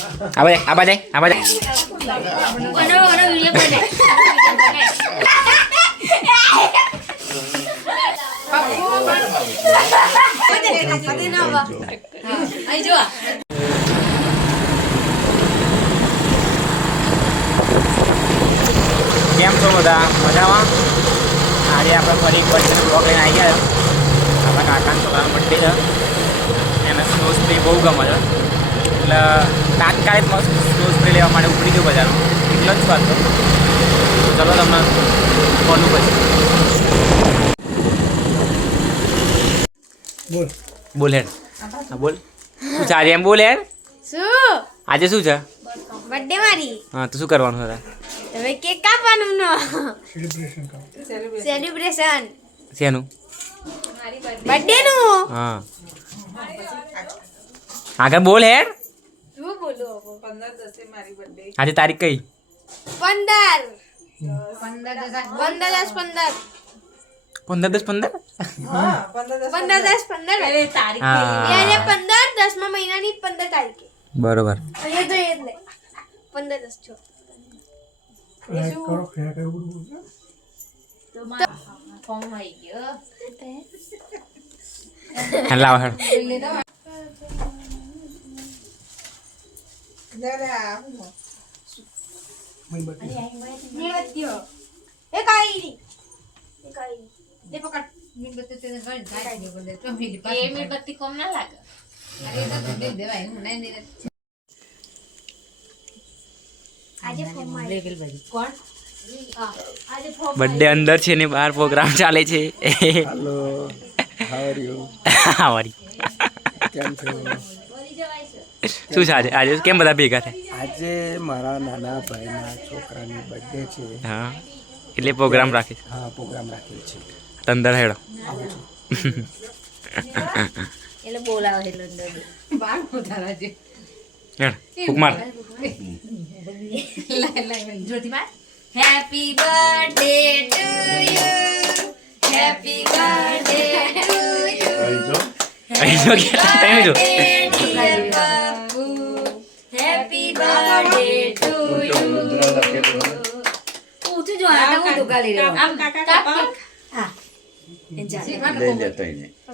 આબાજે video બને કેમ છો બધા મજામાં? આજે આપણે ફરી એક બર્થડે બ્લોગ લઈને આવી ગયા. આપણા કાકાનો છોકરાનો બર્થડે છે. એને સ્નો સ્પ્રે બહુ ગમે છે, એટલે તાત્કાલિક સ્નો સ્પ્રે લેવા માટે ઉપડી ગયો બજારમાં. એટલો જ વાત તો ચલો તમને ફોન પછી બોલ હેડ. હા બોલ, શું છે આજે? એમ બોલ હેડ. શું આજે શું છે? બર્થડે મારી. હા તો શું કરવાનું છે? હવે કેક કાપવાનું નો સેલિબ્રેશન શેનું? બર્થડે નું. હા આગળ બોલ હેડ. શું બોલું? 15/10 મારી બર્થડે. આજે તારીખ કઈ? 15 15/10/15. હા 15/10 15 તારીખ હા. 15 10મા મહિનાની 15 તારીખે. બરોબર. અહીંયા તો એટલે 15/10 છો. લાવો હેડ. મીણબત્તીઓ એ કાઈ લે પકડ. મીણબત્તી કોમ ના લાગે. આજે ફોર્મમાં કોણ? આજે ફોર્મ બર્થડે અંદર છે ને બહાર પ્રોગ્રામ ચાલે છે. Hello, how are you? આવરી કેમ છો? શું છે આજે? આજે કેમ બધા ભેગા થાય? આજે મારા નાના ભાઈના છોકરાની બર્થડે છે. હા એટલે પ્રોગ્રામ રાખે છે. હા, પ્રોગ્રામ રાખેલ છે. અંદર હેડો. એટલે બોલાવે એટલે અંદર બાર ઉતારા છે. હેડ ફૂક માર. જોરથી માર. Happy birthday to you, happy birthday to you, અહીં જો કે તમે જો હેપી બર્થડે ટુ યુ. ઊંચું જો આ હું તો ગાલી રહ્યો. આમ કાપ કેક. હા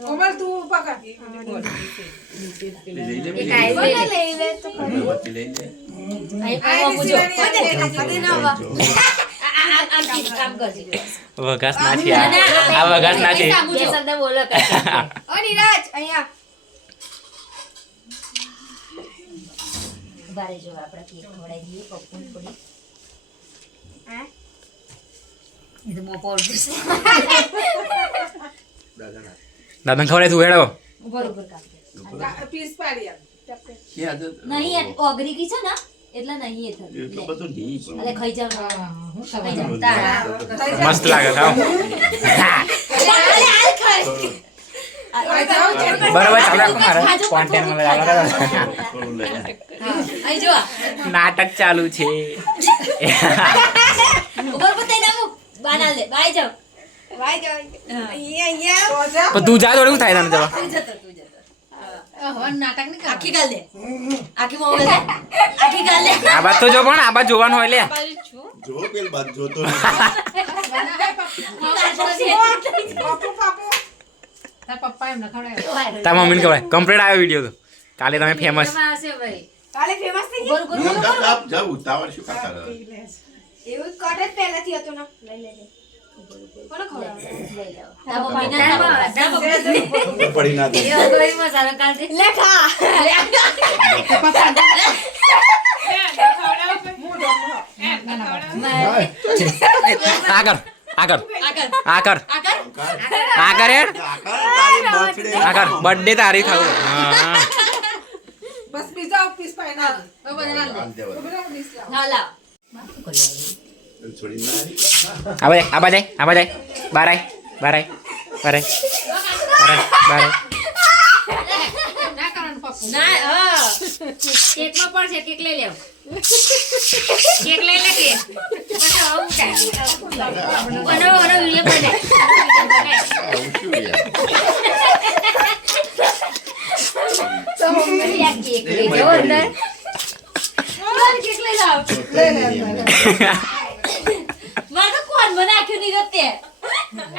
કોમલ તું પકડ. એક આઈ લઈ લે તો કામ કરજે. વઘાસ ના છે આ વઘાસ ના છે. બે શબ્દ બોલો ઓ નીરજ અહીંયા બારે જો આપણે કેક ખવડાવી દઈએ પપ્પુન થોડી. હે એ તો બપોર જશે. દાદા ખવડાય તું હેડો. બરોબર કાપ. પીસ પાડી આપ. નહીં ઓગરી ગઈ છે ને એટલે નહીં એ થયું. અરે ખાઈ જાવ ખાઈ જાવ તારા. મસ્ત લાગે ખાવ. બરોબર ચાલો મારે કોન્ટેન્ટ માં અહીં જો નાટક ચાલુ છે. ઉપર બતાઈ નામું બાના લે બાઈ જાવ. વાય જાવ અહીંયા પણ તું જા તો શું થાય તને જવા? તું જતો નાટક ને આખી ગાલ દે. આખી મોબાઈલ દે. આખી ગાલ દે. આ બાદ તો જો પણ આ બાદ જોવાનું હોય લે. જો પેલ બાદ જોતો પપ્પા એમ નખવડાય. તારા મમ્મીને ખવડાય. કમ્પ્લીટ આવ્યો વિડીયો તો. કાલે તમે ફેમસ. આવશે ભાઈ. કાલે ફેમસ થઈ ઉપર ઉપર ઉપર. જાવ ઉતાવળ શું કરતા રહો? એવું કોટ જ પહેલાથી હતું ને લઈ લે કોણ ખવડાવે લઈ જાવ. તા પપ્પા ના પપ્પા પડી ના દે. એ કોઈ મસાલો કાઢ દે. લે ખા આગળ આગળ આગળ આગળ આગળ આગળ હેડ. તારી બર્થડે આગળ બર્થડે તારી થવું. હા બસ બીજા પીસ પાડી ના. બરોબર ના લે. બરાબર પીસ લાવ. ના લાવ. છોડી ના આબાજે બાર આય બાર આય બાર આય બાર આય. ના કરવાનું પપ્પુ. ના હા. કેકમાં પડશે કેક લઈ લેવ. કેક લઈ લે કે. પછી આવું થાય. ઓનો વિડિયો બને. આવું શું યાર? તો મમ્મી આ કેક લઈ જાઓ અંદર. લાવ. લે લે લે મારે તો કોણ મને નાખ્યું નહીં રતે.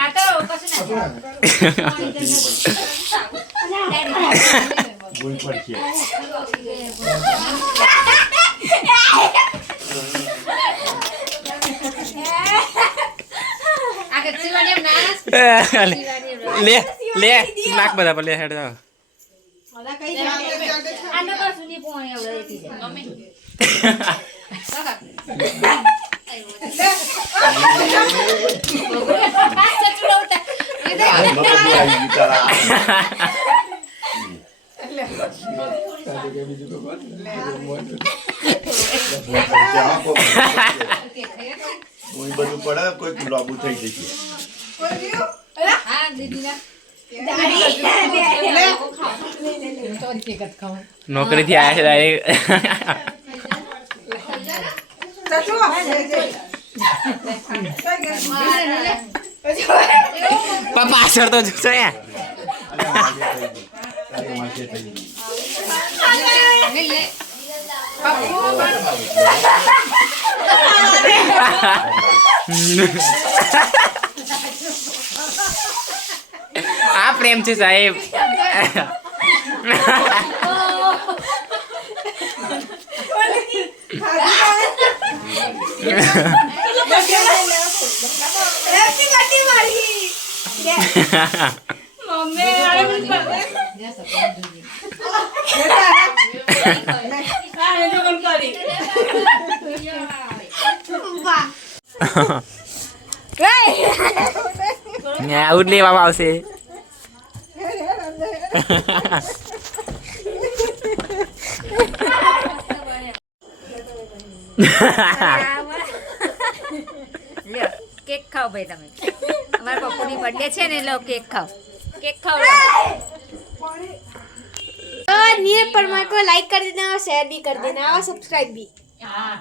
આ તો કશું આગળ શિવાની એમ ના લે લે નાક બધા પર લે હેડ જાવ ઓલા કઈ આ તો કશું નહીં પોણી આવડે હતી જાય. મમ્મી. કોઈ બધું પડે કોઈ લાંબુ થઈ જશે કોઈ રહ્યું? હા દીદીના નોકરીથી આયા છે ડાયરેક્ટ ચચુ, પાછળ તો જોશો યાર આ પ્રેમ છે સાહેબ રેપી કાટી મારી મમ્મી આરે મને આઉટ લેવામાં આવશે લ્યો કેક ખાઓ ભાઈ તમે. અમારા પપ્પુની બર્થડે છે ને એટલે કેક ખાઓ. કેક ખાઓ. नीरज परमार को लाइक कर देना और शेयर भी कर देना और सब्सक्राइब भी। હા